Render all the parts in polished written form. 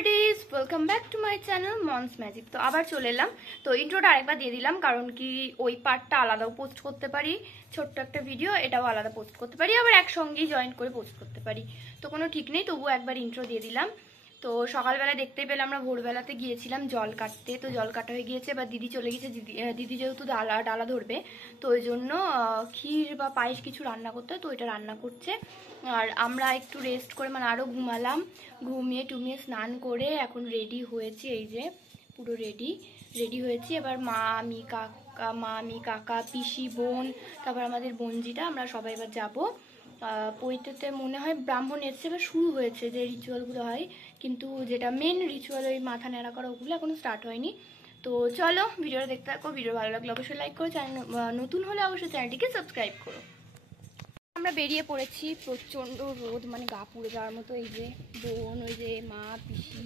লাডিজ, welcome back to my channel Mon's magic. তো আবার চলে এলাম। তো ইন্ট্রোটা আরেকবার দিয়ে দিলাম, কারণ কি ওই পার্টটা আলাদাও পোস্ট করতে পারি, ছোট্ট একটা ভিডিও, এটাও আলাদা পোস্ট করতে পারি, আবার একসঙ্গেই জয়েন করে পোস্ট করতে পারি। তো কোনো ঠিক নেই, তবুও একবার ইন্ট্রো দিয়ে দিলাম। তো সকালবেলা দেখতেই পেলাম, আমরা ভোরবেলাতে গিয়েছিলাম জল কাটতে। তো জল কাটা হয়ে গিয়েছে, এবার দিদি চলে গেছে। দিদি যেহেতু ডালা ধরবে, তো ওই জন্য ক্ষীর বা পায়েস কিছু রান্না করতে হয়, তো ওইটা রান্না করছে। আর আমরা একটু রেস্ট করে, মানে আরও ঘুমালাম। ঘুমিয়ে টুমিয়ে স্নান করে এখন রেডি হয়েছি, এই যে পুরো রেডি হয়েছি। এবার মা আমি কাকা পিসি বোন, তারপর আমাদের বোনজিটা, আমরা সবাই এবার যাবো পৈতেতে। মনে হয় ব্রাহ্মণ এসছে, এবার শুরু হয়েছে যে রিচুয়ালগুলো হয়, কিন্তু যেটা মেন রিচুয়াল ওই মাথা ন্যাড়া করা, ওগুলো এখনো স্টার্ট হয়নি। তো চলো ভিডিওটা দেখতে থাকো। ভিডিও ভালো লাগলে অবশ্যই লাইক করো, চ্যানেল নতুন হলে অবশ্যই চ্যানেলটিকে সাবস্ক্রাইব করো। আমরা বেরিয়ে পড়েছি, প্রচণ্ড রোদ, মানে গা পুড়ে যাওয়ার মতো। এই যে বোন, ওই যে মা পিসি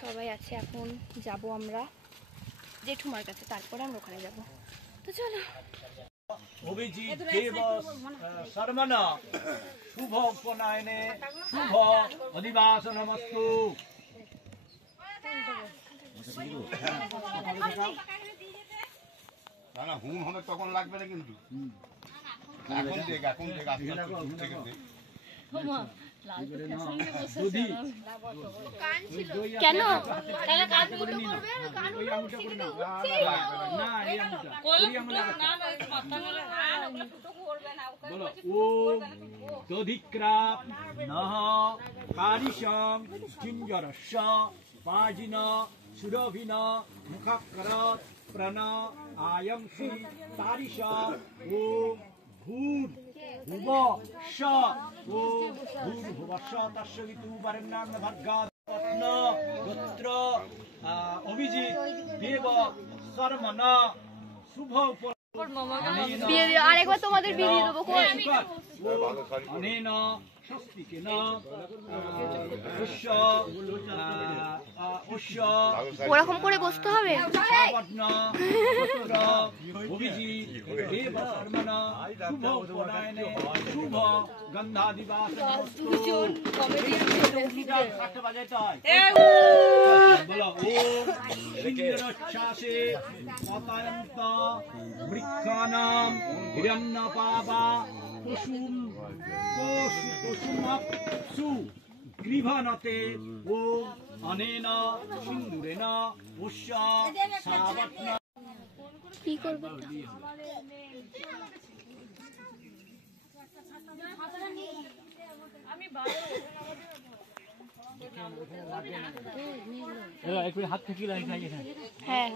সবাই আছে। এখন যাব আমরা জেঠুমার কাছে, তারপরে আমরা ওখানে যাব। তো চলো। অভিজিৎ দেব শর্মণ শুভ উপনয়নে শুভ অধিবাসনমস্তু। না হুম হবে তখন লাগবে না, কিন্তু এখন দেখ কেন বলো ওম দধিক্রাপ নহ কারিশং জিঞ্জরস্য পাজিন সুরভিন মুখাকরত প্রণ আয়ংসি তারিশ ওম ভূর ভুব শ ওম ভূর্ভুবস্য তস্যবিতু বরেণ্যং ভর্গা পত্ন গোত্র অভিজিৎ দেব শর্মণ শুভ আরেকবার তোমাদের বিয়ে দেবো। ওরকম করে বসতে হবে। শুভ গন্ধাদিবাস বৃক্ষানাম হিরণ্যপাবা পশুমপ্সু গৃভনতে ওম অনেন সিন্দুরেণ উষ্য সাবত্ন। কি করবে? হাত থেকে হ্যাঁ,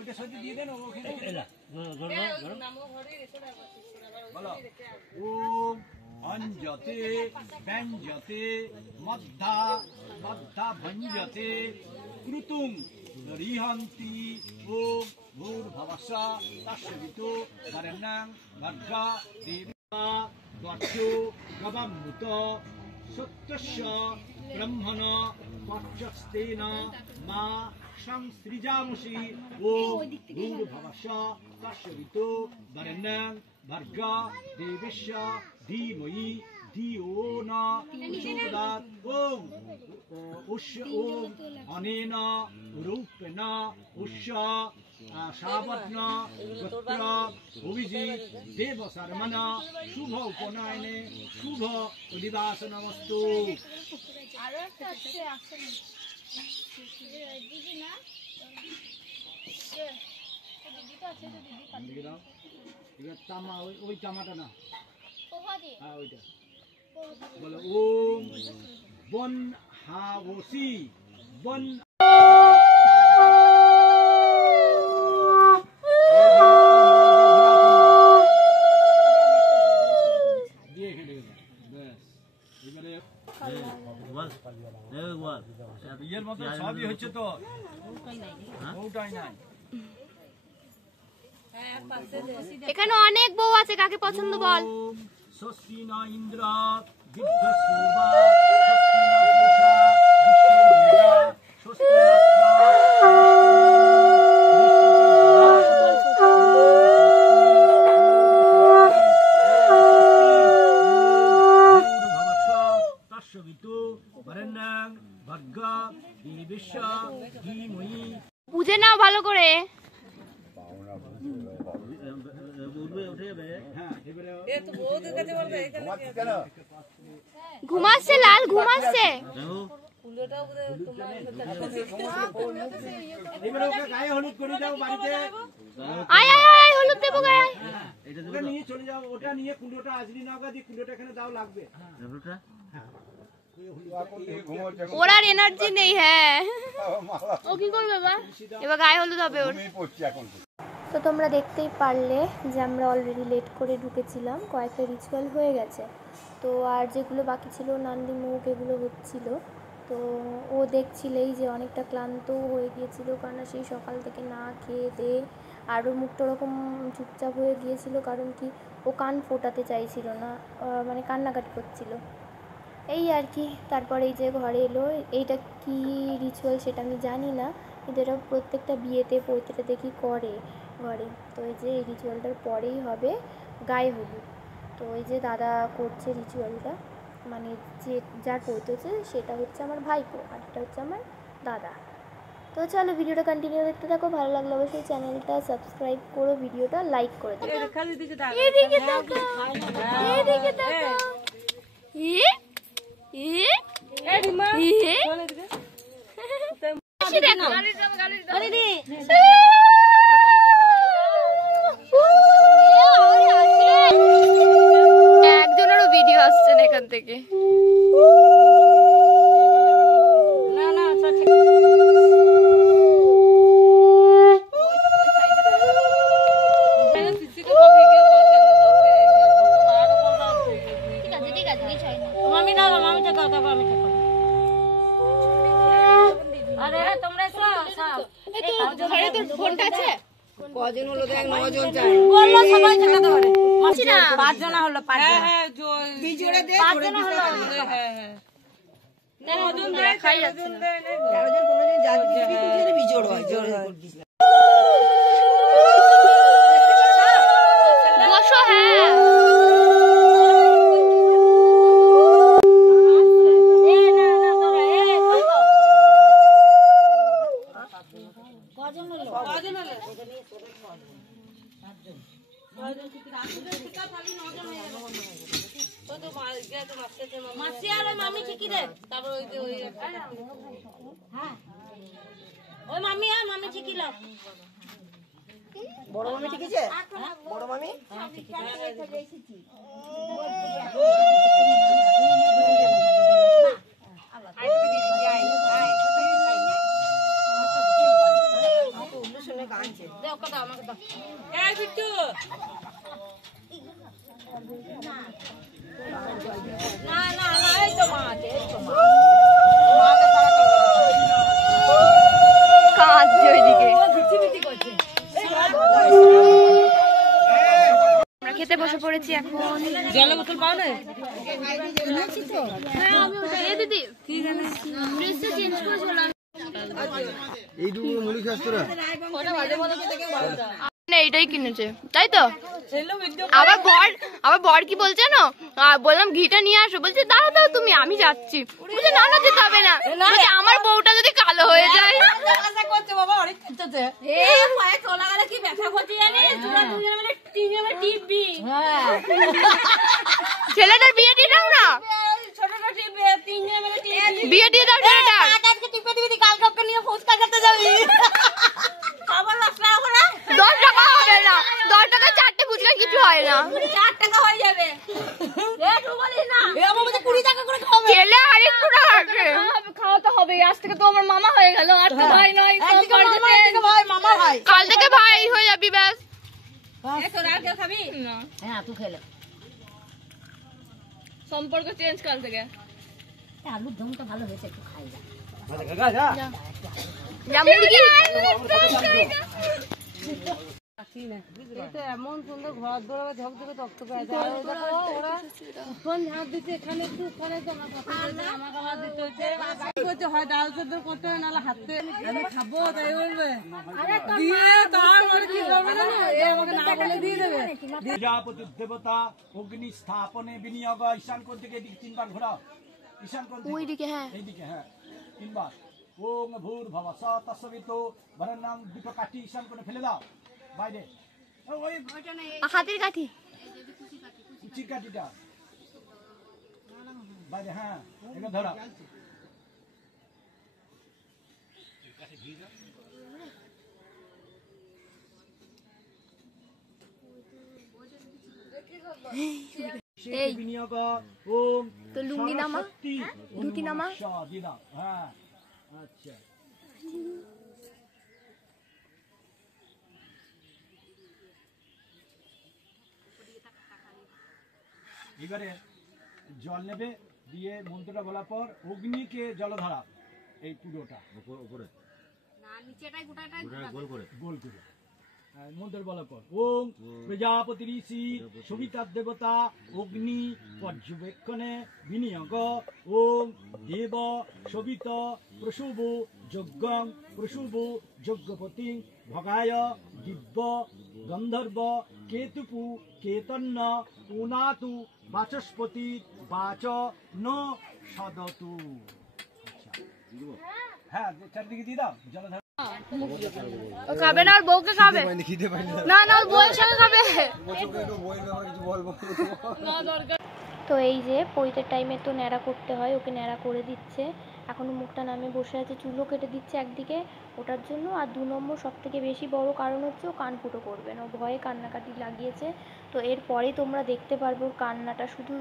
ওম অঞ্জতে ব্যঞ্জতে মদ্ধা ভঞ্জতে ক্রুতুং রিহন্তি ওম ভূর্ভুবস্য তস্যবিতু বরেণ্যং ভর্গা দেবা দস্যু গবমুত সত্যস্য ব্রহ্মণ পক্ষস্তেন মা সংসৃজামসি ওম ভূর্ভুবস্য তস্যবিতু বরেণ্যং ভর্গা দেবস্য ধীমহি ধিয়ো ন প্রচোদয়াৎ। ওম ওম অনেন রূপেণ উষ্য সাবত্ন গোত্র অভিজিৎ দেব শর্মণ শুভ উপনয়নে শুভ অধিবাসনমস্তু। তামা ওই তামাটা না, হ্যাঁ ওইটা বলো। ওম বন হাওসি বন ইয়ের মতো সবই হচ্ছে, তো ওটাই নাই। এখানে অনেক বউ আছে, কাকে পছন্দ বল। স্বস্তি ন ইন্দ্র বিদ্ধশোভা স্বস্তি ন পূষা বিশ্ববেদা স্বস্তি ভর্গা বুঝে নাও ভালো করে। ঘুমাচ্ছে লাল, ঘুমাচ্ছে। আয় আয় আয়, হলুদ দেবো গায়ে। ওর আর এনার্জি নেই। হ্যাঁ, ও কি করবে এবার গায়ে হলুদ হবে ওর। তো তোমরা দেখতেই পারলে যে আমরা অলরেডি লেট করে ঢুকেছিলাম, কয়েকটা রিচুয়াল হয়ে গেছে। তো আর যেগুলো বাকি ছিল, নান্দি মুখ এগুলো হচ্ছিল। তো ও দেখছিলেই যে অনেকটা ক্লান্ত হয়ে গিয়েছিল, কারণ সেই সকাল থেকে না খেয়ে দিয়ে আর ওর মুখটা ওরকম চুপচাপ হয়ে গিয়েছিল, কারণ কি ও কান ফোটাতে চাইছিল না, মানে কান্নাকাটি করছিল এই আর কি। তারপরে এই যে ঘরে এলো, এইটা কি রিচুয়াল সেটা আমি জানি না, কিন্তু এটা প্রত্যেকটা বিয়েতে পৈতেটা দেখি করে ঘরে। তো এই যে এই রিচুয়ালটার পরেই হবে গায়ে হলুদ। তো এই যে দাদা করছে রিচুয়ালটা, মানে যে যার পৈতে হচ্ছে সেটা হচ্ছে আমার ভাইপো, আর এটা হচ্ছে আমার দাদা। তো চলো ভিডিওটা কন্টিনিউ দেখতে থাকো, ভালো লাগলে অবশ্যই চ্যানেলটা সাবস্ক্রাইব করো, ভিডিওটা লাইক করে দেবো। এদিকে তাকাও, এদিকে তাকাও। একজনেরও ভিডিও আসছে না এখান থেকে। কজন হলো দেখ, 9 জন চাই বললো, সবাই ঠেকাতে পারে। 5 জন হলো, 5 জন। হ্যাঁ বিজোড়ে দে, জোড়ে দিতে হবে। হ্যাঁ 9 জন দেয়, খাই যাচ্ছে না। 13 জন 15 জন যা দিবি তুই বিজোড় হয়, জোড় হয়। বসো। হ্যাঁ মাসি আর মামি ঠিকই রে। তারপর ওই যে হ্যাঁ ওই মামি আর মামি ঠিকই লাও। বড় মামি ঠিক আছে? বড় মামি হ্যাঁ ঠিক আছে। দাও কথা আমাকে দাও। এই বিট্টু না না না, এই তো মা আছে, এই তো মা। মাকে সারা কাজ ওইদিকে। আমরা খেতে বসে পড়েছি এখন। জলের বোতল পাও না? হ্যাঁ আমি ওটা এই দিদি কি জানে ড্রেসটা চেঞ্জ করে চলাম। এই দুটো মুড়ি খাস তোরা? ওটা ভাজে বলে খেতে কেউ ভালো না। না এইটাই কিনেছে, তাই তো? আবার বর কি বলছে না, বললাম ঘিটা নিয়ে আসো, বলছে দাঁড়াও দাও তুমি, আমি যাচ্ছি। বলছে না না যেতে হবে না, বলছে আমার বউটা যদি কালো হয়ে যায়। করছে বাবা অনেক করতেছে। এ পায়ে তোলা গেলে কি ব্যথা করছে জানিস? তোরা দুজন মিলে তিনজনে টিপবি। হ্যাঁ ছেলেটার বিয়ে দিয়ে দাও না, ছোটটা টিপবে, তিনজনে মিলে টিপবি। বিয়ে দিয়ে দাও ছেলেটার। আজকে টিপে দিবি, কাল কাপকে নিয়ে ফুচকা খেতে যাবি। খাবার 10 টাকা করে। 10 টাকা হবে না, 10 টাকা 4টে ফুচকা কিছু হয় না। 4 টাকা হয়ে যাবে। এ তুই বলিস না, এ আমার মধ্যে 20 টাকা করে খাবে। ছেলে আর একটু টাকা আছে, খাওয়াতে হবে। আজ থেকে তো আমার মামা হয়ে গেল, আর তো ভাই নয়। ভাই মামা ভাই, কাল থেকে ভাই হয়ে যাবি ব্যাস। তোরা আর কেউ খাবি না? হ্যাঁ তুই খেলে সম্পর্ক চেঞ্জ কাল থেকে। আলুর দমটা ভালো হয়েছে, একটু খাই যা। যা মুরগি এমন সুন্দর ঘর ধরে ঝকঝকে তক্তকে ওরা উঠোন ঝাঁপ দিচ্ছে, এখানে একটু ওখানে তো আমাকে আমার দিতে হচ্ছে, হয় ডাল সেদ্ধ করতে হয়, নাহলে হাতে আমি খাবো তাই বলবে দিয়ে তারপরে কি করবে না, এ আমাকে না বলে দিয়ে দেবে। প্রজাপতি দেবতা অগ্নি স্থাপনে বিনিয়োগ। ঈশান কোণ থেকে এদিকে 3 বার ঘোরাও। ঈশান কোণ থেকে ওইদিকে, হ্যাঁ এইদিকে, হ্যাঁ 3 বার। ওম ভূর্ভুবঃ স্বঃ তৎসবিতো বরেণ্যং দুটো কাঠি ঈশান করে ফেলে দাও বাইরে ওই হাতের কাঠি কুচির কাঠিটা বাইরে। হ্যাঁ এটা ধরো এই বিনিয়োগ ওম তো লুঙ্গি নামা সরস্বতী ধুতি নামা দিয়ে দাও। হ্যাঁ আচ্ছা এবারে জল নেবে, দিয়ে মন্ত্রটা বলার পর অগ্নিকে জলধারা এই পুরোটা উপরে গোল করে মন্ত্র বলার পর ওম প্রজাপতি ঋষি সবিতার দেবতা অগ্নি পর্যবেক্ষণে বিনিয়োগ ওম দেব সবিত প্রসুব যজ্ঞং প্রসুব যজ্ঞপতি ভগায় দিব্য গন্ধর্ব কেতুপু কেতন্ন পুনাতু বাচস্পতি বাচ ন সদতু। হ্যাঁ চারদিকে দিয়ে দাও জলধারা। ও খাবে না, ওর বউকে খাবে না, না ওর বউয়ের সঙ্গে খাবে। তো এই যে পৈতের টাইমে তো ন্যাড়া করতে হয়, ওকে ন্যাড়া করে দিচ্ছে। এখনো মুখটা নামে বসে আছে, চুলও কেটে দিচ্ছে একদিকে ওটার জন্য। আর 2 নম্বর সব থেকে বেশি বড় কারণ হচ্ছে ও কান ফুটো করবে না, ও ভয়ে কান্নাকাটি লাগিয়েছে। তো এরপরে তোমরা দেখতে পারবে ওর কান্নাটা, শুধু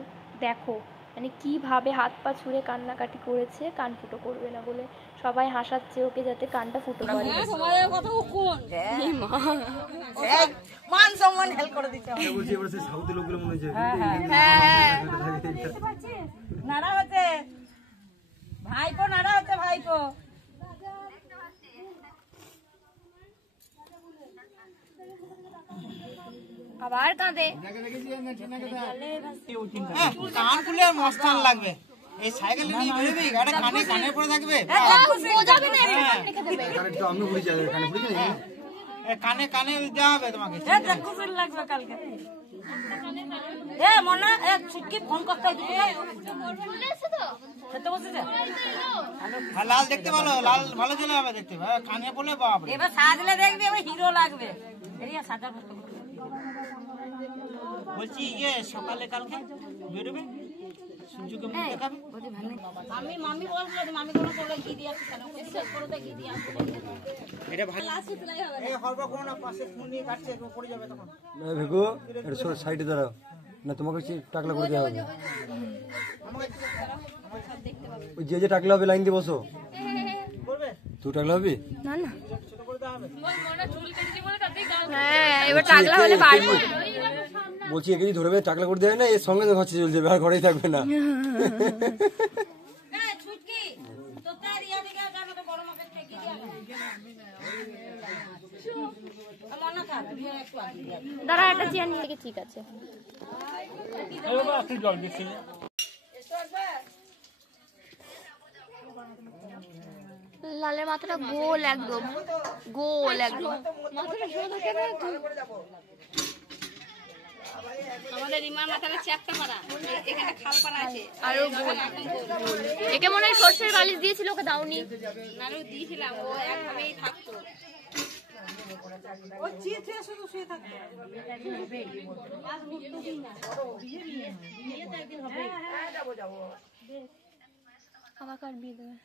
দেখো মানে কীভাবে হাত পা ছুঁড়ে কান্নাকাটি করেছে কান ফুটো করবে না বলে। সবাই হাসাচ্ছে ওকে যাতে কানটা ফুটো করে। মান সম্মান হেল্প করে দিতে হবে। নাড়া হচ্ছে ভাইপো, নাড়া হচ্ছে ভাইপো। আবার কাঁদে। কান খুলে মস্তান লাগবে, এই সাইকেল নিয়ে বেরোবি গাড়ি কানে কানে পড়ে থাকবে, কানে কানে দেওয়া হবে তোমাকে। লাগবে কালকে মনে ছুটকি ফোন করতে লাল দেখতে ভালো, লাল ভালো চলে যাবে দেখতে, কানে পড়লে বাবা এবার সাজলে দেখবি এবার হিরো লাগবে। সাজা বলছি ইয়ে সকালে কালকে বেরোবে সূর্যকে মুখ দেখাবে। আমি মামি বলছিল, মামি কোনো করে ঘি দিয়ে আসছে, করে ঘি দিয়ে আসছে। এটা ভাই এই হরবা কোন না পাশে ফোন নিয়ে কাটছে, পড়ে যাবে তখন। না ভেগো এটা সাইডে দাঁড়াও না, তোমাকে টাকলা করে দেওয়া হবে। ওই যে টাকলা হবে লাইন দিয়ে বসো। তুই টাকলা হবি না না, হ্যাঁ এবার টাকলা হলে পারবো। বলছি একে যদি ধরবে টাকলা করে দেবে না, এর সঙ্গে হচ্ছে চলছে, আর ঘরেই থাকবে না। দাঁড়া একটা চেয়ার নিয়ে গিয়ে, ঠিক আছে। লালের মাথাটা গোল, একদম গোল একদম। আমাদের রিমার মাথাটা চ্যাপটা পাড়া, এখানে খাল পাড়া আছে। আর একে মনে হয় সর্ষের বালিশ দিয়েছিল, ওকে দাওনি? নাড়ু দিয়েছিলাম, ও একভাবেই থাকতো। ও চিয়ে শুধু শুয়ে থাকতো। আবার কার বিয়ে দেবে?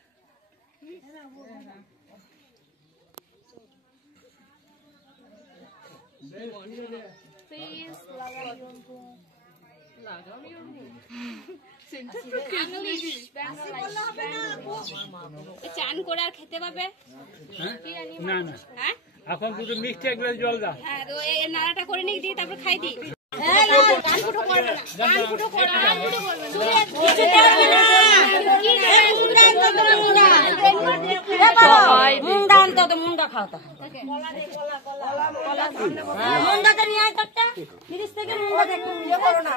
চান করে আর খেতে পাবে না না, এখন দুটো মিষ্টি এক গ্লাস জল দাও। হ্যাঁ, তো এই নাড়াটা করে নিয়ে দিই, তারপর খাই দিই। মুন্ডা খাওয়াতে মুন্ডাটা নিয়ে আয়, একটা ফ্রিজ থেকে মুন্ডা দেখুন, ইয়ে করো না।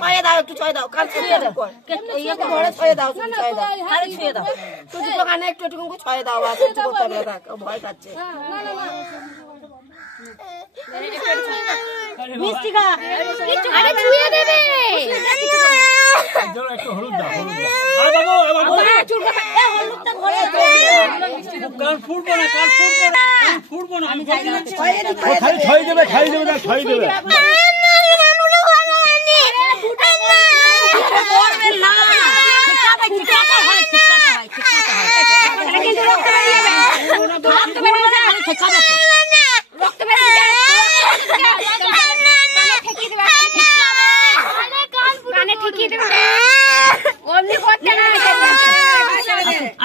ছয়ে দাও, একটু ছয়ে দাও, কাল ছয়ে দাও, ছয়ে দাও, ছয়ে দাও, খালি ছুঁয়ে দাও, শুধু দোকানে একটু একটু ছয়ে দাও, আর একটু করতে হবে, ভয় পাচ্ছে। মিষ্টি খা আরে ছুঁয়ে দেবে। একটু হলুদ দাও, হলুদ দাও। হলুদটা ঘরে খালি ছয় দেবে, খাই দেবে না, ছয় দেবে।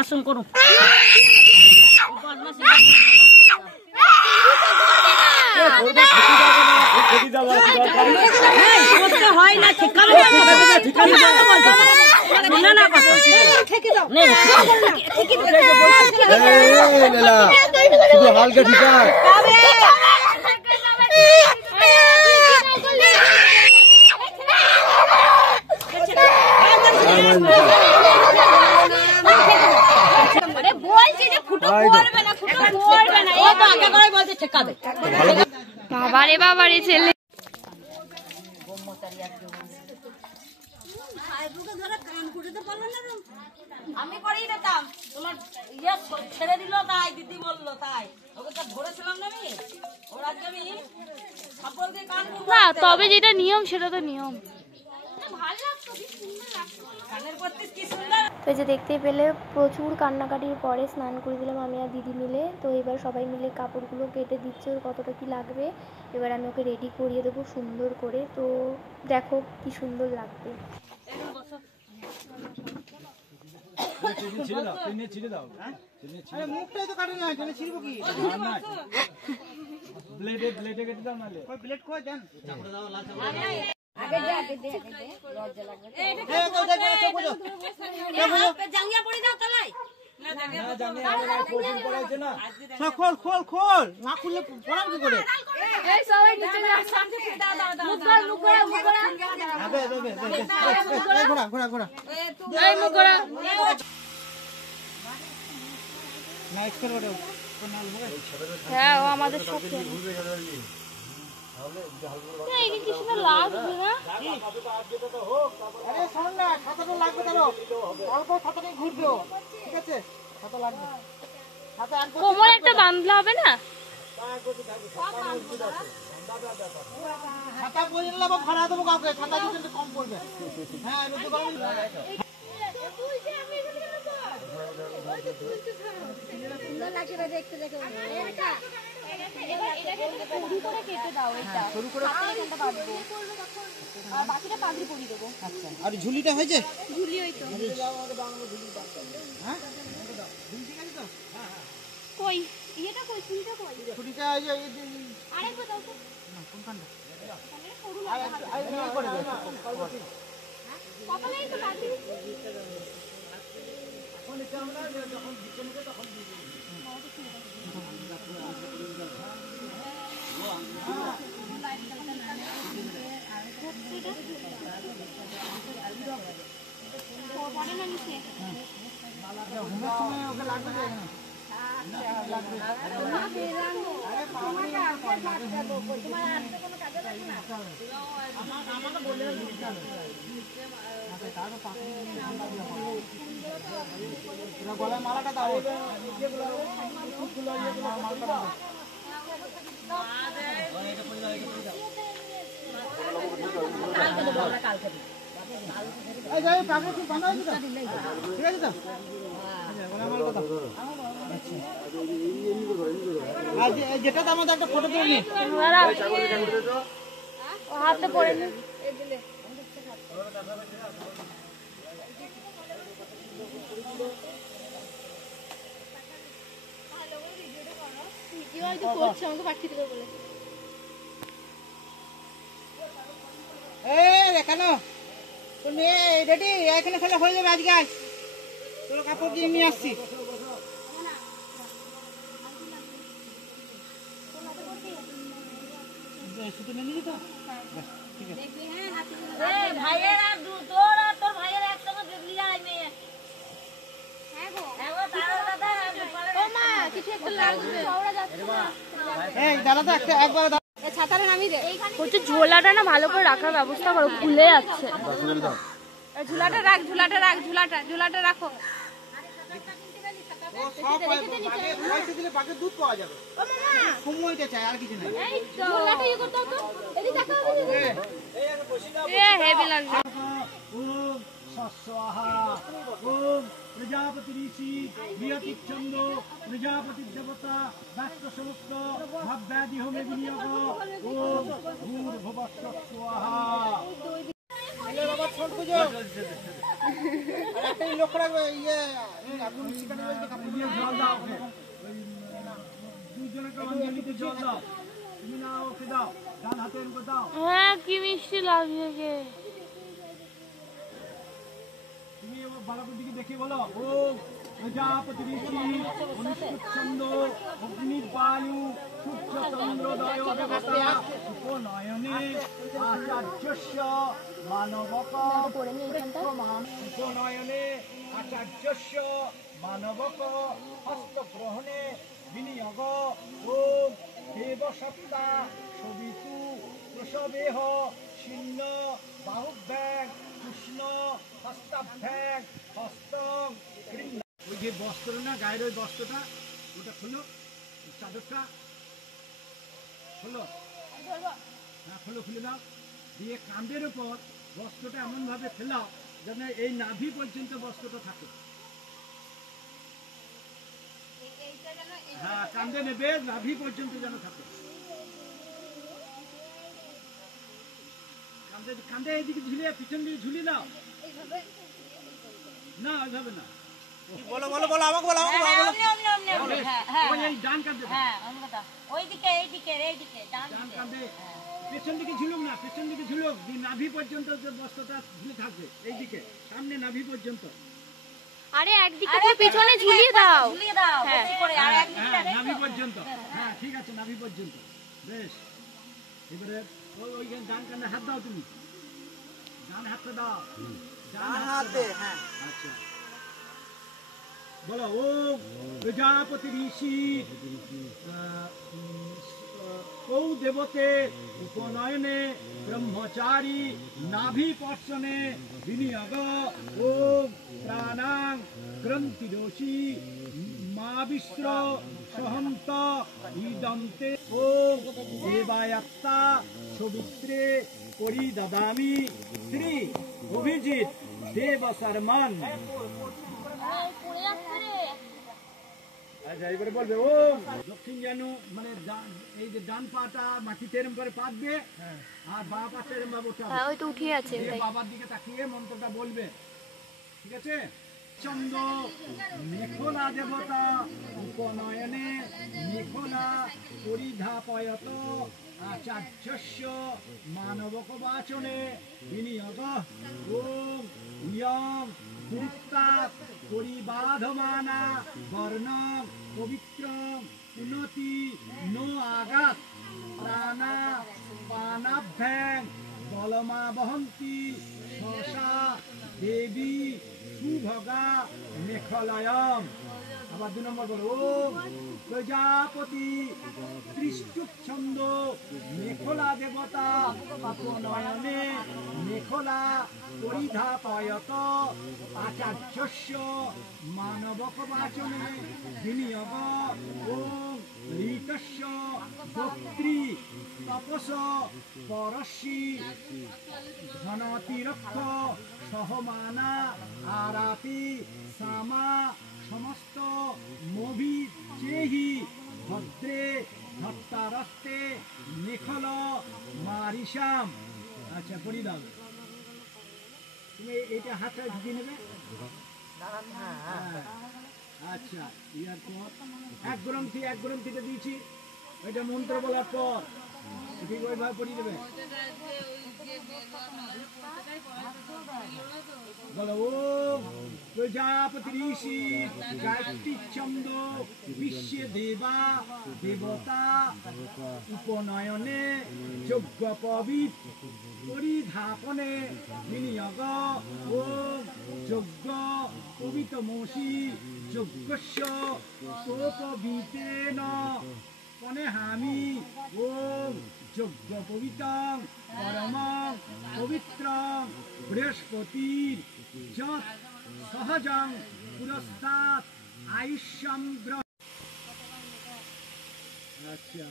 আসুন করুন হয় না শুধু হালকা ঠিক আছে। বাবারে বাবারে ছেলে। আমি করেই দিতাম তোমার ইয়ে ছেড়ে দিল তাই দিদি বললো তাই ওকে তো ধরেছিলাম না আমি ওর আজকে আমি সকলকে কান না তবে যেটা নিয়ম সেটা তো নিয়ম। কানের করতে কি সুন্দর। তো এই যে দেখতেই পেলে প্রচুর কান্নাকাটির পরে স্নান করে দিলাম আমি আর দিদি মিলে। তো এবার সবাই মিলে কাপড়গুলো কেটে দিচ্ছে ওর কতটা কি লাগবে। এবার আমি ওকে রেডি করিয়ে দেবো সুন্দর করে। তো দেখো কি সুন্দর লাগবে। ছিঁড়ে দাও, টেনে ছিঁড়ে দাও। মুখটাই তো কাটে না, টেনে ছিড়বো কি? ব্লেডে কেটে দাও নাহলে। প্লেট কই দেন? জাঙ্গিয়া পড়ে দাও তালাই না জানি আগে প্রোটিন করাইছে না। খোল খোল খোল, না খুললে পড়াম কি করে? এই সবাই নিচে যাও। ঘোড়া ঘোড়া ঘোড়া এই মুখ করা। না এক্সপের করে হ্যাঁ ও আমাদের সাথে। এই কি সুন্দর লাগছে না? আরে শোন না, খাতাটা লাগবে তারও অল্প খাতাটা ঘুরবে ও, ঠিক আছে? খাতা লাগবে, খাতা আর কোমরে একটা বাঁধলে হবে না? খাতা বই নিলে আবার ভাড়া দেবো কাউকে, খাতা দিতে কম পড়বে। হ্যাঁ রুদ্র বাবু আর ঝুলিটা হয়েছে? কই ইয়েটা কই ছুরিটা কই? ছুটিটা এই যে আরেকবার দাও তো। না কোনখানটা? সরু আর এই করে দে। কপালে একটু লাগিয়ে পড়ে না নিচে। ঘুমের সময় ওকে লাগবে তো এখানে। গলায় মালাটা দাও। এই যে পাগড়ি কি বাঁধা হয়েছে তো? ঠিক আছে তো? আর যেটা আমাদের একটা ফটো তুলে নিই। হাতে পড়ে নি। ভিডিও হয়তো করছে আমাকে পাঠিয়ে দেবে বলে। কেন তুমি রেডি? এখানে খেলে হয়ে যাবে আজকে। তোর কাপড় দিয়ে নিয়ে আসছি। শুধু নিয়ে নিবি তো? ঠিক আছে। ভাইয়ের আর তোর আর তোর ভাইয়ের একসঙ্গে বিবলি যায় মেয়ে। হ্যাঁ গো তারা দাদা ও মা কিছু একটা লাগবে। ওরা যাচ্ছে না। এই দাঁড়া তো একবার ছাতারে নামিয়ে দে। হচ্ছে ঝোলাটা না ভালো করে রাখার ব্যবস্থা করো, খুলে যাচ্ছে। ঝুলাটা রাখ, ঝুলাটা রাখ, ঝুলাটা রাখো। ও সব পয়সা দিলে বাকি দুধ পাওয়া যাবে। সময়টা চাই, আর কিছু নেই। ঝুলাটা ইয়ে করতে হতো। এদিকে দেখো, হেভি লাগছে। ওম স্বাহা ওম প্রজাপতি ঋষি বৃহতি ছন্দ প্রজাপতি দেবতা ব্যস্ত সমস্ত ভাব্যাদি হোমে বিনিয়োগ ওম ভূর্ভুবস্ব স্বাহা। এলে বাবা ছোট পুজো। আর একটা লক্ষ্য রাখবে, আগুন শিখানো বলতে কাপড় জল দাও ওকে, ওই দুজনকে অঞ্জলিতে জল দাও, তুমি না ওকে দাও, ডান হাতে এরকম দাও। হ্যাঁ কি মিষ্টি লাগছে গে। তুমি বালাপুর দিকে দেখে বলো ও প্রজাপতি ঋষি অনুষ্ঠুচ্ছন্দ অগ্নিবায়ু সূর্য চন্দ্রোদয় দেবতা উপনয়নে আচার্যস্য মানবক উপনয়নে আচার্যস্য মানবক হস্তগ্রহণে বিনিয়োগ ওম দেবসত্তা সবিতু প্রসবেহ ছিন্ন বাহুভ্যাং কৃষ্ণ হস্তাভ্যাং হস্তং। ওই যে বস্ত্র না, গায়ের ওই বস্ত্রটা ওটা খুলো, চাদরটা খুলো, হ্যাঁ খুলো, খুলে দাও। দিয়ে কাঁধের ওপর বস্ত্রটা এমন ভাবে ফেলাও যেন এই নাভি পর্যন্ত বস্ত্রটা থাকে। হ্যাঁ কাঁধে নেবে, নাভি পর্যন্ত যেন থাকে। কাঁধে এইদিকে ঝুলিয়ে, পিছন দিকে ঝুলিয়ে দাও। না ওইভাবে না, বলো বলো বলো, আমাকে বলো, আমাকে বলো। ওই এই ডান কাঁধে দাও। ডান কাঁধে পেছন দিকে ঝুলুক না, পেছন দিকে ঝুলুক, নাভি পর্যন্ত যে বস্ত্রটা ঝুলে থাকবে এইদিকে, সামনে নাভি পর্যন্ত। আরে একদিকে দিয়ে পিছনে ঝুলিয়ে দাও। হ্যাঁ হ্যাঁ নাভি পর্যন্ত, হ্যাঁ ঠিক আছে, নাভি পর্যন্ত বেশ। এবারে ওই ডান কাঁধে হাত দাও, তুমি ডান হাতটা দাও, ডান হাতে। হ্যাঁ আচ্ছা বলো ওম প্রজাপতি ঋষি কৌ দেবতে উপনয়নে ব্রহ্মচারী নাভি পর্ষণে বিনিয়োগ ওম প্রাণাং গ্রন্থিদোষী মা বিশ্র সহন্ত ইদন্তে ওম দেবায়াত্তা সবিত্রে পরিদদামি শ্রী অভিজিৎ দেব শর্মান। আচ্ছা এবারে বলবে ও দক্ষিণ জানু, মানে এই যে ডান পাটা মাটিতে এরম করে পাতবে, আর বাঁ পাটা এরম ভাবে উঠাবে। হ্যাঁ ওই তো উঠে আছে। বাবার দিকে তাকিয়ে মন্ত্রটা বলবে, ঠিক আছে? চন্দ্র মেখলা দেবতা উপনয়নে মেখলা পরিধাপয়ত আচার্যস্য মানবক বাচনে বিনিয়োগ ওম ইয়ং পুরুত্তাৎ পরিবাধমানা বর্ণ পবিত্র উন্নতি নো আঘাত প্রাণা পানাভ্যাং বলমা বহন্তি শশা দেবী সুভগা মেখলায়ম। আবার 2 নম্বর বলো ওম প্রজাপতি ত্রিষ্টুচ্ছন্দ মেখলা দেবতা উপনয়নে মেখলা পরিধাপয়ত আচার্যস্য মানবক বাচনে বিনিয়োগ ওম ঋতস্য গোত্রী তপস পরশি ধনতিরক্ষ সহমানা আরাতি সামা সমস্ত মভি চেহি ভদ্রে ভক্তারস্তে মেখল মারিসাম। আচ্ছা পড়ি দাও, তুমি এইটা হাতটা ঢুকিয়ে নেবে। আচ্ছা ইয়ার পর এক গ্রন্থিটা দিয়েছি, ওইটা মন্ত্র বলার পর ঠিক ওইভাবে পড়িয়ে দেবে। বলো ওম প্রজাপতি ঋষি গায়ত্রী ছন্দ বিশ্বে দেবা দেবতা উপনয়নে যজ্ঞ পবিত পরিধাপনে বিনিয়োগ ওম যজ্ঞ পবিতমসি যজ্ঞস্য সোপবিতেন পুষ্পনে হামি ওম যজ্ঞ পবিতং পরমং পবিত্রং বৃহস্পতির যৎ সহজং পুরস্তাৎ আয়ুষ্যম গ্রহ। আচ্ছা,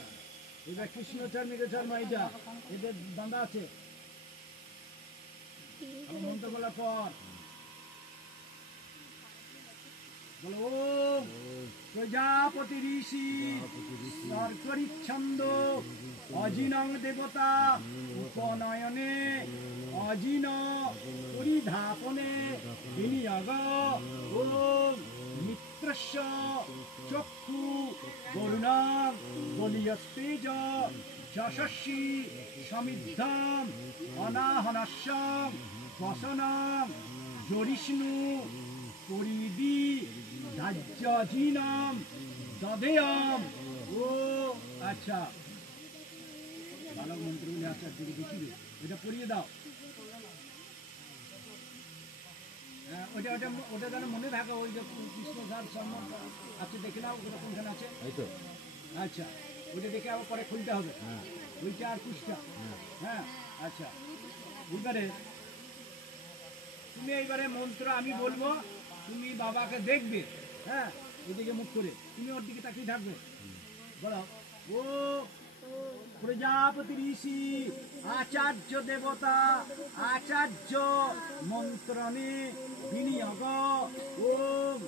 এটা কৃষ্ণচর মিগেচর মাইটা এদের দান্দা আছে। মন্ত্র বলার পর বলো ওম প্রজাপতি ঋষি সর্করিচ্ছন্দ অজিনং দেবতা উপনয়নে অজিন পরিধাপনে বিনিয়োগ ওম মিত্রস্য চক্ষু বরুণাং বলিয়স্তেজ যশস্বী সমিদ্ধম অনাহনস্যং বসনং জরিষ্ণু পরিদি ধাজ্যজিনাম দধেয়ম। ও আচ্ছা, বালক মন্ত্রগুলি আচার দিকে দেখিবে, এটা পড়িয়ে দাও। ওটা ওটা ওটা যেন মনে থাকে, ওই যে কৃষ্ণ সার সম্মান আছে দেখে নাও, ওটা কোনখানে আছে। আচ্ছা, ওইটা দেখে আবার পরে খুলতে হবে, ওইটা আর কুষ্টা। হ্যাঁ আচ্ছা, এবারে তুমি এইবারে মন্ত্র আমি বলবো, তুমি বাবাকে দেখবে। হ্যাঁ, ওইদিকে মুখ করে তুমি ওর দিকে তাকিয়ে থাকবে। বলো ও প্রজাপতি ঋষি আচার্য দেবতা আচার্য মন্ত্রণে বিনিয়োগ ওম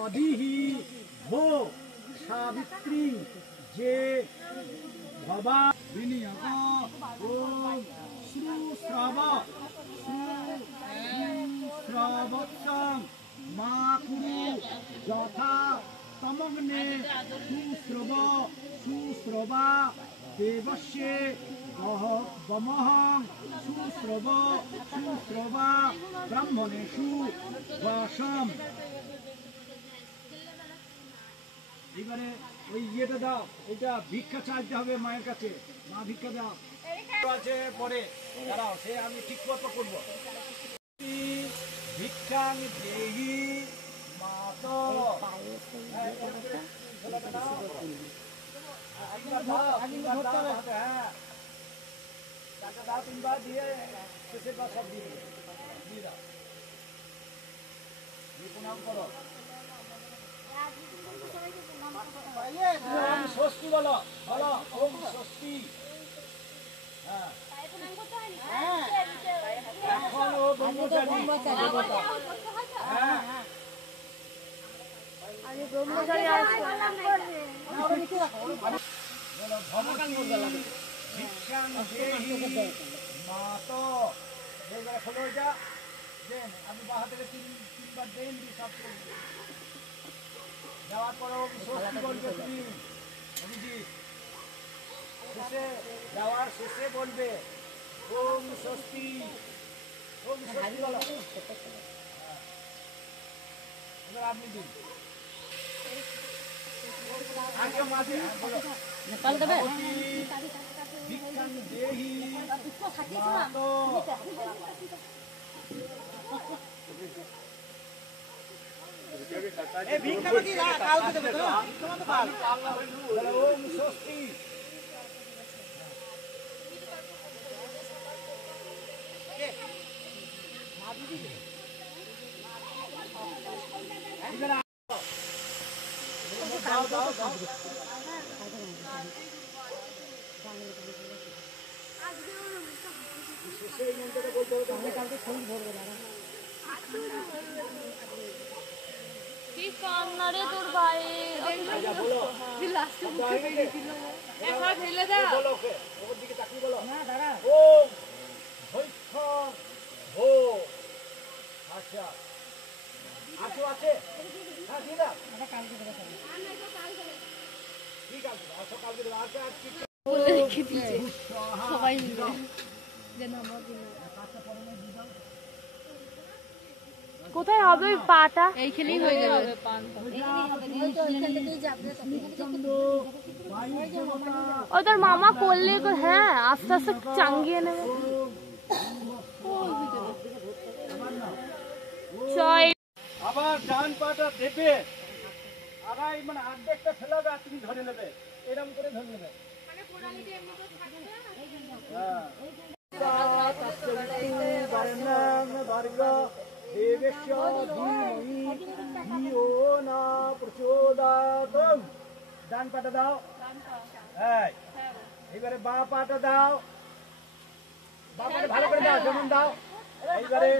অধিহি ভো সাবিত্রী যে ভবা বিনিয়োগ ওম শ্রুশ্রব শ্রবৎসং মা কুরু যথা তমগ্নে সুশ্রব সুশ্রবা দেবস্যে বমহং সুশ্রব সুশ্রবা ব্রাহ্মণেষু বাসম। এবারে ওই ইয়েটা দাও, এটা ভিক্ষা চাইতে হবে মায়ের কাছে। মা ভিক্ষা দাও আছে পরে দাঁড়াও, সে আমি ঠিক মতো করবো। ভিক্ষাং দেহি মাতো টাকা দাও, 3 বার দিয়ে শেষের বার সব দিয়ে দাও, দিয়ে প্রণাম করো। ওম স্বস্তি বলো, বলো ওম স্বস্তি। হ্যাঁ, এখন ও ব্রহ্মচারী। হ্যাঁ ব্রহ্মচারী আছে। ভিক্ষাং দেহি মাতো। এইবারে খোলো এটা, দেন আমি বাহা থেকে 3 বার দেন দিয়ে সব করবো। দেওয়ার পরে স্বস্তি বলবে তুমি অভিজিৎ, শেষে দেওয়ার শেষে বলবে ওম স্বস্তি। ওম স্বস্তি বলো। এবার আপনি দিন আগে মাঝে বলো ভিক্ষাং দেহি মাতো। এই ভিক্ষাটা কি কালকে দেবে তো? কাল ওম স্বস্তি। কি কান্না রে তোর ভাই, একবার ফেলে দাও। বলো ওকে, ওর দিকে তাকিয়ে বলো। ওম ভৈক্ষং ভো। আচ্ছা, আছো আছে? হ্যাঁ দিয়ে দাও। ঠিক আছে, আছো কালকে দেবো। আচ্ছা আর কি বলে রেখে দিয়েছে সবাই মিলে যে নামাজ দিল। কোথায় হবে ওই পাটা? এইখানেই হয়ে যাবে। ও তোর মামা করলে, হ্যাঁ আস্তে আস্তে চাঙ্গিয়ে নেবে। আবার ডান পাটা দেবে, আড়াই মানে অর্ধেকটা ফেলাবে আর তুমি ধরে নেবে। এরকম করে ধরে নেবে ডান পাটা দাও এইবারে বা পাটা দাও বা পাটা ভালো করে দাও যেমন দাও এইবারে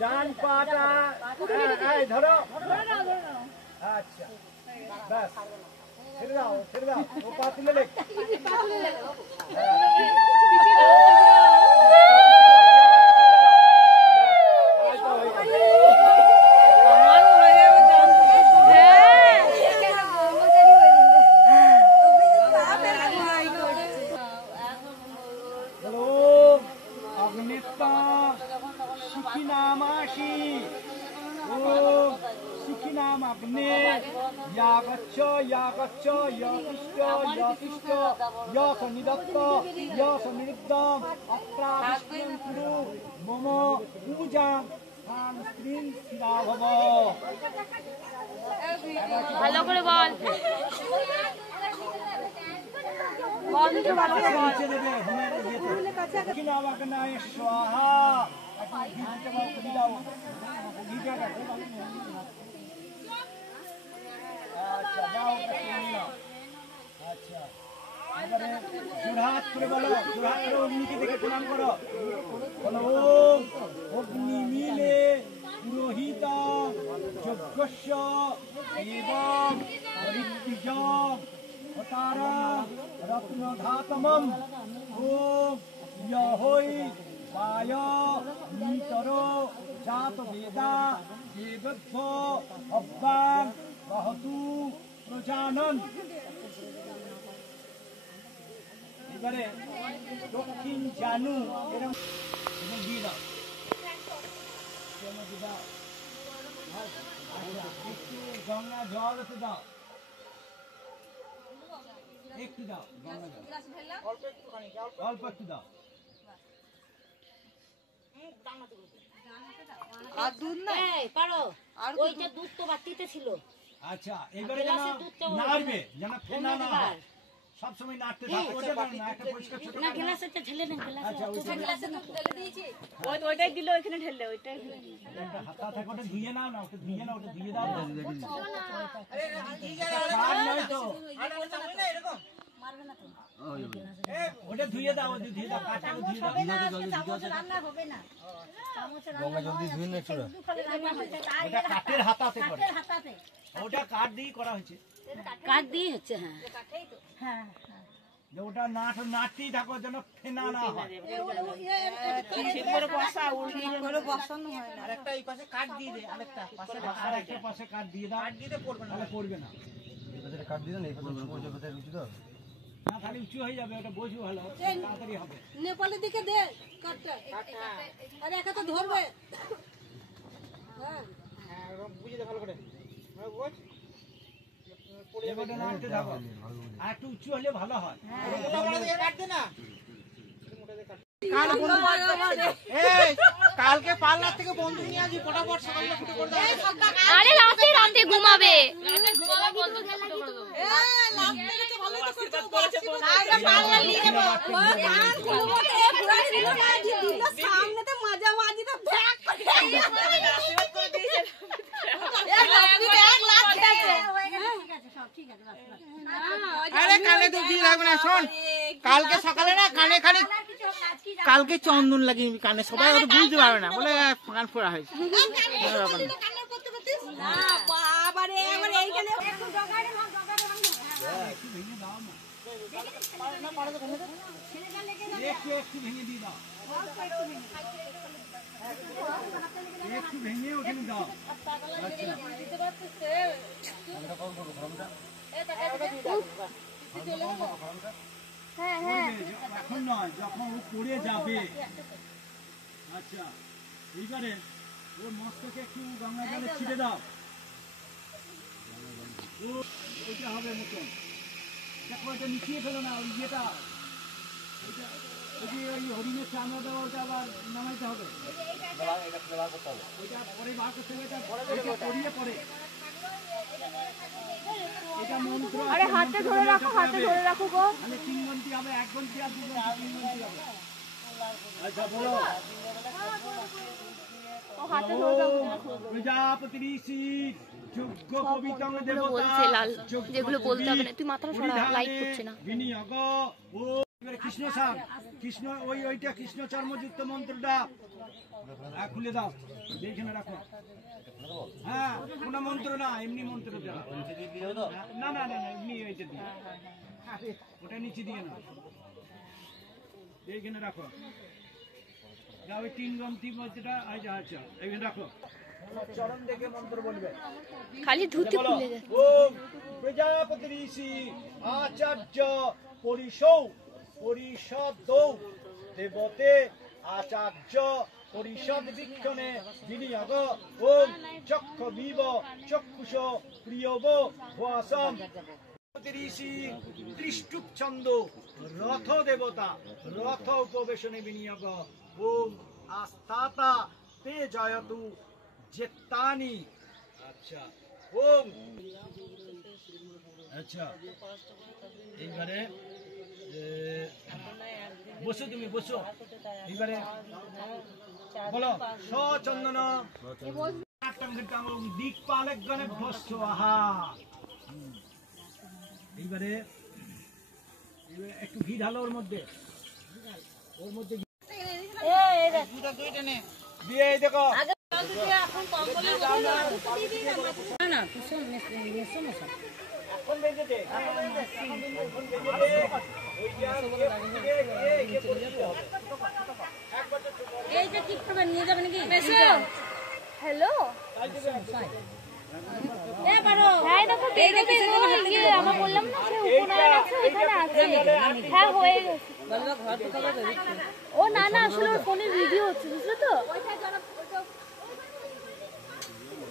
ডান পাটা ধরো আচ্ছা ব্যাস ছেড়ে দাও ও পা তুলে লেখ ভালো করে বল জোড়হাত করে বলো জোড়হাত করে অগ্নিকে দেখে প্রণাম করো বলো ওম অগ্নি মিলে পুরোহিত যজ্ঞস্য এবং ঋত্বিজং অতারা রত্নধাতমম ওম ইয়হৈ বায় নিতর জাত বেদা দেবভ্য অব্বাং বহতু প্রজানন এবারে দক্ষিণ জানু এরকম দিয়ে দাও একটু গঙ্গা জল একটু দাও একটু দাও গঙ্গা জল অল্প একটু দাও আর দুধ না পারো ওইটা দুধ তো বাটিতে ছিল আচ্ছা এবারে নাড়বে যেন ফেনা না হয় সবসময় নাড়তে থাকো ওটা না একটা পরিষ্কার ছোট না গ্লাসটা ঢেলে নেন আচ্ছা গ্লাসে দুধ ঢেলে দিয়েছি ওইটাই দিল ওখানে ঢেললে ওইটাই হাতা থাকে ওটা ধুয়ে নাও না ওটা ধুয়ে নাও ওটা ধুয়ে দাও আর নয় তো ওটা ধুয়ে দাও ওটা ধুয়ে দাও কাটটাকে ধুয়ে দাও রান্না হবে না গঙ্গা জলদি ধুয়ে না একটু ওটা কাঠের হাতাতে করে হাতাতে ওটা কাঠ দিয়ে করা হয়েছে কাট দিয়ে হচ্ছে হ্যাঁ যে ওটা নাড়তেই থাকো যেন ফেনা না হয় আরেকটা এই পাশে কাট দিয়ে দে আরেকটা পাশে আর একটা পাশে কাঠ দিয়ে দাও তাহলে পড়বে না কাট দিয়ে না এই কোথায় রুচি তো না খালি উঁচু হয়ে যাবে ওটা বোঝো ভালো তাড়াতাড়ি হবে নেপালের দিকে দে কাটটা আরে একা তো ধরবে বুঝে দে ভালো করে বোঝ এবারে নাড়তে থাকো আর একটু উঁচু হলে ভালো হয় কাট দে না কালকে পার্লার থেকে বন্ধু নিয়ে আসি ফটাফট সকালে ছুটি করে দাও আরে রাতে রাতে ঘুমাবে সামনেতে মজা মাজিতে ব্যাগ আরে কানে তো দিয়ে লাগবে না শোন কালকে সকালে না কানে খালি কালকে চন্দন লাগিয়ে কানে সবাই ওটা বুঝতে পারবে না বলে কান ফোড়া হয়েছে একটু ভেঙে দিয়ে দাও একটু ভেঙে ওখানে দাও এখন নয় যখন ও পড়ে যাবে আচ্ছা এইবারে ওর মস্তকে একটু গঙ্গা জলে ছিটে দাও ও ওইটা হবে মতন দেখো এটা মিশিয়ে ফেলো না ওই ইয়েটা ওই যে ওই হরিণের চামড়া দেওয়া ওটা আবার নামাইতে হবে ওইটা পরে বার করতে হবে এটা পরিয়ে পরে এটা মন্ত্র আরে হাতে ধরে রাখো, হাতে ধরে রাখো গো। মানে 3 গন্তি হবে, 1 গন্তি আর 2 গন্তি, 3 গন্তি হবে। আচ্ছা বলো। ও হাতে ধরে রাখো। প্রজাপতি ঋষি যোগ্য পবিত্র দেবতা বলছে লাল, যেগুলো বলতে হবে না। তুই মাথাটা সরা, লাইক করছে না। বিনিয়োগ ও এবারে কৃষ্ণ সার, কৃষ্ণ ওইটা কৃষ্ণ চর্মযুক্ত মন্ত্রটা খুলে দাও, এইখানে রাখো। হ্যাঁ, কোনো মন্ত্র না, এমনি মন্ত্র দেওয়া। না না না, এমনি এইটা দিয়ে, ওটা নিচে দিয়ে না, এইখানে রাখো। যাও, ওই 3 গন্তি মধ্যটা আচ্ছা এইখানে রাখো। চরণ দেখে মন্ত্র বলবে। খালি ধুতি খুলে যায়। ওম প্রজাপতি ঋষি আচার্য পরিষদ দেবতে আচার্য পরিষদ বীক্ষণে বিনিয়োগ ওম চক্ষবিব চক্ষুষ প্রিয়ব ভাসম ঋষি ত্রিষ্টুপ ছন্দ রথ দেবতা রথ উপবেশনে বিনিয়োগ ওম আস্থাতা তে জয়তু জেতানি। আচ্ছা ওম আচ্ছা এইবারে বসো, তুমি বসো। এইবারে বলো সচন্দন দিকপালক গণে ভস্য আহা। এইবারে একটু ঘি ঢালো ওর মধ্যে, দিয়ে এই দেখো হ্যালো, হ্যাঁ দেখো বেরোবে গো। ইয়ে আমার বললাম না, সে উপনায়ন আছে, ওইখানে আছে। হ্যাঁ হয়ে গেছে। ও না না, আসলে ওর ফোনে ভিডিও হচ্ছে, বুঝলো তো।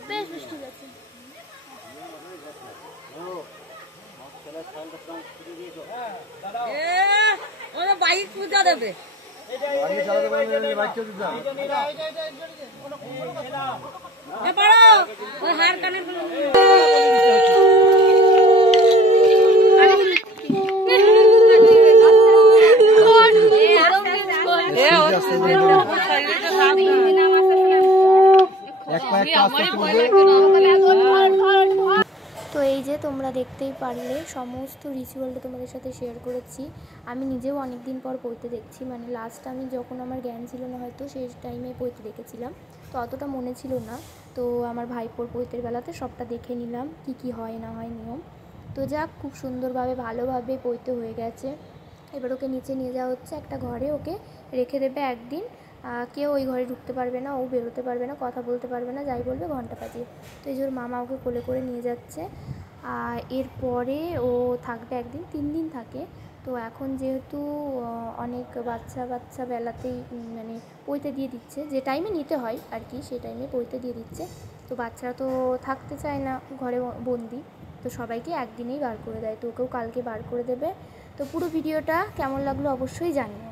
বেশ বেশ ঠিক আছে। বাইক পূজা দেবে। হার কানের তো এই যে তোমরা দেখতেই পারলে সমস্ত রিচুয়ালটা তোমাদের সাথে শেয়ার করেছি। আমি নিজেও অনেক দিন পর পড়তে দেখছি, মানে লাস্ট আমি যখন আমার জ্ঞান ছিল না হয়তো সেই টাইমে পড়তে দেখেছিলাম, তো অতটা মনে ছিল না। তো আমার ভাইপোর পৈতের বেলাতে সবটা দেখে নিলাম কি কি হয় না হয় নিয়ম। তো যাক, খুব সুন্দরভাবে ভালোভাবে পৈতে হয়ে গেছে। এবার ওকে নিচে নিয়ে যাওয়া হচ্ছে, একটা ঘরে ওকে রেখে দেবে একদিন। কেউ ওই ঘরে ঢুকতে পারবে না, ও বেরোতে পারবে না, কথা বলতে পারবে না, যাই বলবে ঘন্টা বাজিয়ে। তো এই যে ওর মামা ওকে কোলে করে নিয়ে যাচ্ছে। এরপরে ও থাকবে একদিন, 3 দিন থাকে। তো এখন যেহেতু অনেক বাচ্চা বেলাতেই মানে পৈতে দিয়ে দিচ্ছে, যে টাইমে নিতে হয় আর কি, সেই টাইমে পৈতে দিয়ে দিচ্ছে। তো বাচ্চারা তো থাকতে চায় না ঘরে বন্দি, তো সবাইকে একদিনেই বার করে দেয়। তো ওকেও কালকে বার করে দেবে। তো পুরো ভিডিওটা কেমন লাগলো অবশ্যই জানিও।